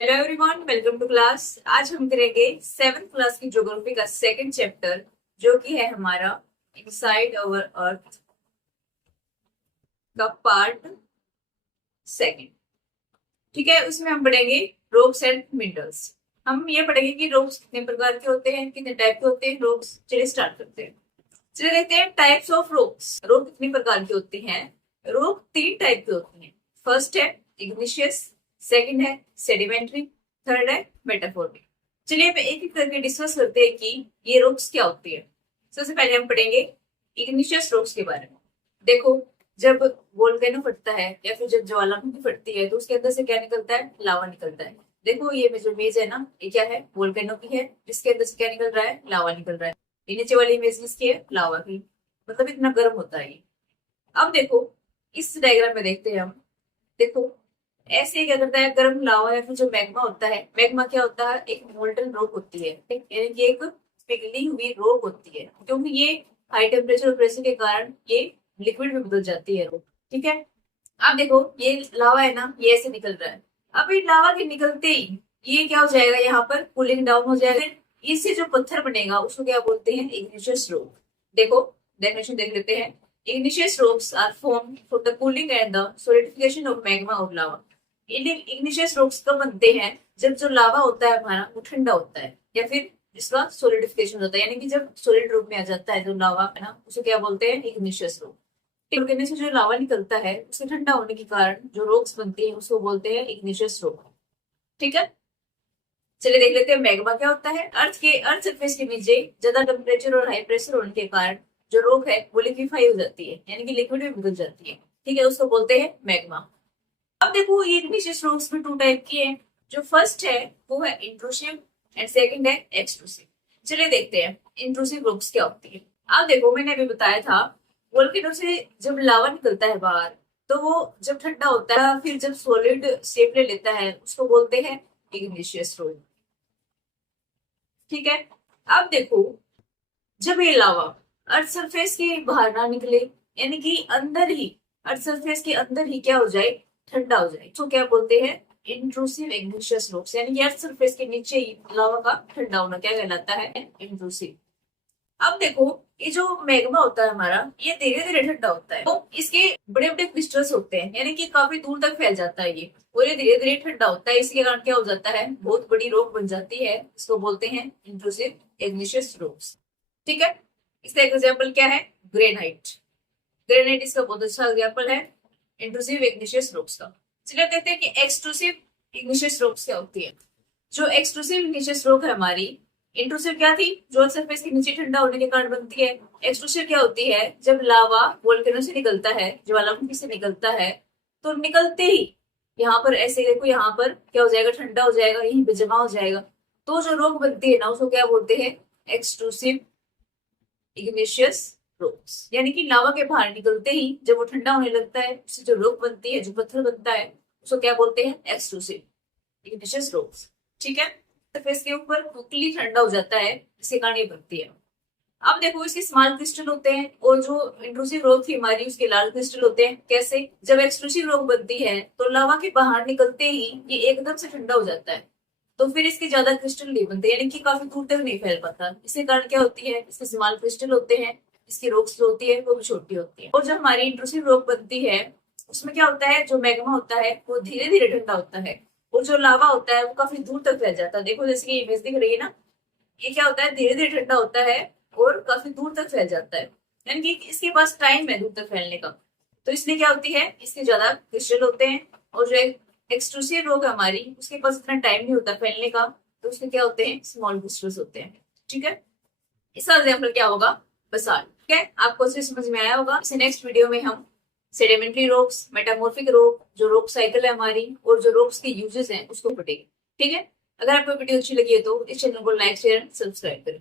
Hello everyone, welcome to class. आज हम करेंगे 7th क्लास की ज्योग्राफी का सेकंड चैप्टर, जो कि है हमारा इनसाइड अवर अर्थ का पार्ट सेकंड। ठीक है, उसमें हम पढ़ेंगे रॉक्स एंड मिनरल्स। हम ये पढ़ेंगे कि रॉक्स कितने प्रकार के होते हैं, कितने टाइप के होते हैं रॉक्स। चलिए स्टार्ट करते हैं। चलिए देखते हैं टाइप्स ऑफ रॉक्स। रॉक कितनी प्रकार की होती हैं। रॉक 3 टाइप की होती हैं। फर्स्ट है इग्निशियस, सेकंड है सेडिमेंट्री, थर्ड है मेटाफोरिक। चलिए अब एक एक करके डिस्कस करते हैं कि ये रॉक्स क्या होती है। सबसे पहले हम पढ़ेंगे इग्निशियस रॉक्स के बारे में। देखो, जब वोल्केनो फटता है या फिर जब ज्वालामुखी फटती है तो उसके अंदर से क्या निकलता है, लावा निकलता है। देखो ये जो इमेज है ना, ये क्या है, वोल्केनो की है, जिसके अंदर से क्या निकल रहा है, लावा निकल रहा है। ये नीचे वाली इमेज किसकी है, लावा की। मतलब इतना गर्म होता है ये। अब देखो इस डायग्राम में देखते हैं हम। देखो ऐसे क्या करता है, गर्म लावा या फिर जो मैग्मा होता है, मैग्मा क्या होता है, एक मोल्टन रॉक होती है। ठीक, यानी कि एक पिघली हुई रॉक होती है, क्योंकि ये हाई टेम्परेचर और प्रेशर के कारण ये लिक्विड में बदल जाती है रॉक। ठीक है। अब देखो ये लावा है ना, ये ऐसे निकल रहा है। अब ये लावा के निकलते ही ये क्या हो जाएगा, यहाँ पर कूलिंग डाउन हो जाएगा। फिर इससे जो पत्थर बनेगा उसको क्या बोलते हैं, इग्निशियस रॉक। देखो डेफिनेशन देख लेते हैं। Igneous rocks are formed for the cooling and the solidification of magma और लावा। इग्निशियस रॉक्स कब बनते हैं, जब जो लावा होता है हमारा वो ठंडा होता है, या फिर जिसका सॉलिडिफिकेशन होता है, यानी कि जब सॉलिड रूप में आ जाता है जो लावा है ना, उसे क्या बोलते हैं, इग्निशियस रॉक। वोल्केनो से जो लावा निकलता है उसके ठंडा होने के कारण जो रॉक्स बनती है उसको बोलते हैं इग्निशियस रॉक। ठीक है। चलिए देख लेते हैं मैग्मा क्या होता है। अर्थ सरफेस के नीचे ज्यादा टेम्परेचर और हाई प्रेशर होने के कारण जो रॉक है वो लिक्विफाई हो जाती है, यानी कि लिक्विड में बदल जाती है। ठीक है, उसको बोलते हैं मैग्मा। अब देखो ये इग्निशियस रॉक्स में 2 टाइप की है। जो फर्स्ट है वो है इंट्रूसिव एंड सेकंड है एक्सट्रूसिव। चलिए देखते हैं इंट्रूसिव रॉक्स क्या होती है। अब देखो मैंने अभी बताया था, वोल्केनो से जब लावा निकलता है बाहर, तो वो जब ठंडा होता है फिर जब सॉलिड शेप ले लेता है उसको बोलते हैं इग्निशियस रॉक। ठीक है। अब देखो जब ये लावा अर्थ सरफेस के बाहर ना निकले, यानी कि अंदर ही, अर्थ सरफेस के अंदर ही क्या हो जाए, ठंडा हो जाए, तो क्या बोलते हैं, इंट्रूसिव इग्निशियस रॉक्स। यानी कि अर्थ सरफेस के नीचे ही लावा का ठंडा होना क्या कहलाता है, इंट्रूसिव। अब देखो ये जो मैग्मा होता है हमारा, ये धीरे धीरे ठंडा होता है, तो इसके बड़े बड़े क्रिस्टल्स होते हैं, यानी कि काफी दूर तक फैल जाता है ये, और ये धीरे धीरे ठंडा होता है। इसके कारण क्या हो जाता है, बहुत बड़ी रॉक बन जाती है। इसको बोलते हैं इंट्रूसिव इग्निशियस रॉक्स। ठीक है। इसका एग्जाम्पल क्या है, ग्रेनाइट। ग्रेनाइट इसका बहुत अच्छा एग्जाम्पल है इंट्रूसिव इग्निशियस रॉक्स का। चलिए देखते हैं कि एक्सट्रूसिव इग्निशियस रॉक्स क्या होती है। जो एक्सट्रूसिव इग्निशियस रॉक है हमारी, इंट्रूसिव क्या थी, जो सरफेस के नीचे ठंडा होने के कारण बनती है। एक्सट्रूसिव क्या होती है, जब लावा वोल्केनो से निकलता है, ज्वालामुखी से निकलता है, तो निकलते ही यहाँ पर ऐसे देखो, यहाँ पर क्या हो जाएगा, ठंडा हो जाएगा, यहीं पे जमा हो जाएगा। तो जो रॉक बनती है ना उसको क्या बोलते हैं, एक्सट्रूसिव इग्निशियस रॉक्स। यानी कि लावा के बाहर निकलते ही जब वो ठंडा होने लगता है, उससे जो रॉक बनती है, जो पत्थर बनता है, उसको क्या बोलते हैं, एक्सट्रूसिव इग्निशियस रॉक्स। ठीक है। सरफेस के ऊपर क्विकली ठंडा हो जाता है, जिसके कारण ये बनती है। अब देखो इसके स्मॉल क्रिस्टल होते हैं, और जो इंट्रूसिव रॉक थी हमारी उसके लार्ज क्रिस्टल होते हैं। कैसे, जब एक्सट्रूसिव रॉक बनती है तो लावा के बाहर निकलते ही ये एकदम से ठंडा हो जाता है, तो फिर इसके ज्यादा क्रिस्टल नहीं बनते, यानी कि काफी दूर तक नहीं फैल पाता। इसके कारण क्या होती है, इसके स्मॉल क्रिस्टल होते हैं, इसकी रॉक्स जो होती है वो भी छोटी होती है। और जब हमारी इंट्रूसिव रॉक बनती है उसमें क्या होता है, जो मैग्मा होता है वो धीरे धीरे ठंडा होता है, और जो लावा होता है वो काफी दूर तक फैल जाता है। देखो जैसे कि इमेज दिख रही है ना, ये क्या होता है, धीरे धीरे ठंडा होता है और काफी दूर तक फैल जाता है, यानी कि इसके पास टाइम है दूर तक फैलने का। तो इसलिए क्या होती है, इसके ज्यादा क्रिस्टल होते हैं, और जो एक्सट्रूसिव रोग है हमारी उसके पास इतना टाइम नहीं होता फैलने का, तो उसके क्या होते हैं, स्मॉल क्रिस्टल्स होते हैं। ठीक है। इसका एग्जाम्पल क्या होगा, बसाल्ट। ठीक है, आपको अच्छे समझ में आया होगा। इसे नेक्स्ट वीडियो में हम सेडिमेंट्री रॉक्स, मेटामॉर्फिक रॉक, जो रॉक साइकिल है हमारी, और जो रॉक्स के यूजेस हैं उसको पढ़ेंगे। ठीक है। अगर आपको वीडियो अच्छी लगी है तो इस चैनल को लाइक शेयर सब्सक्राइब करें।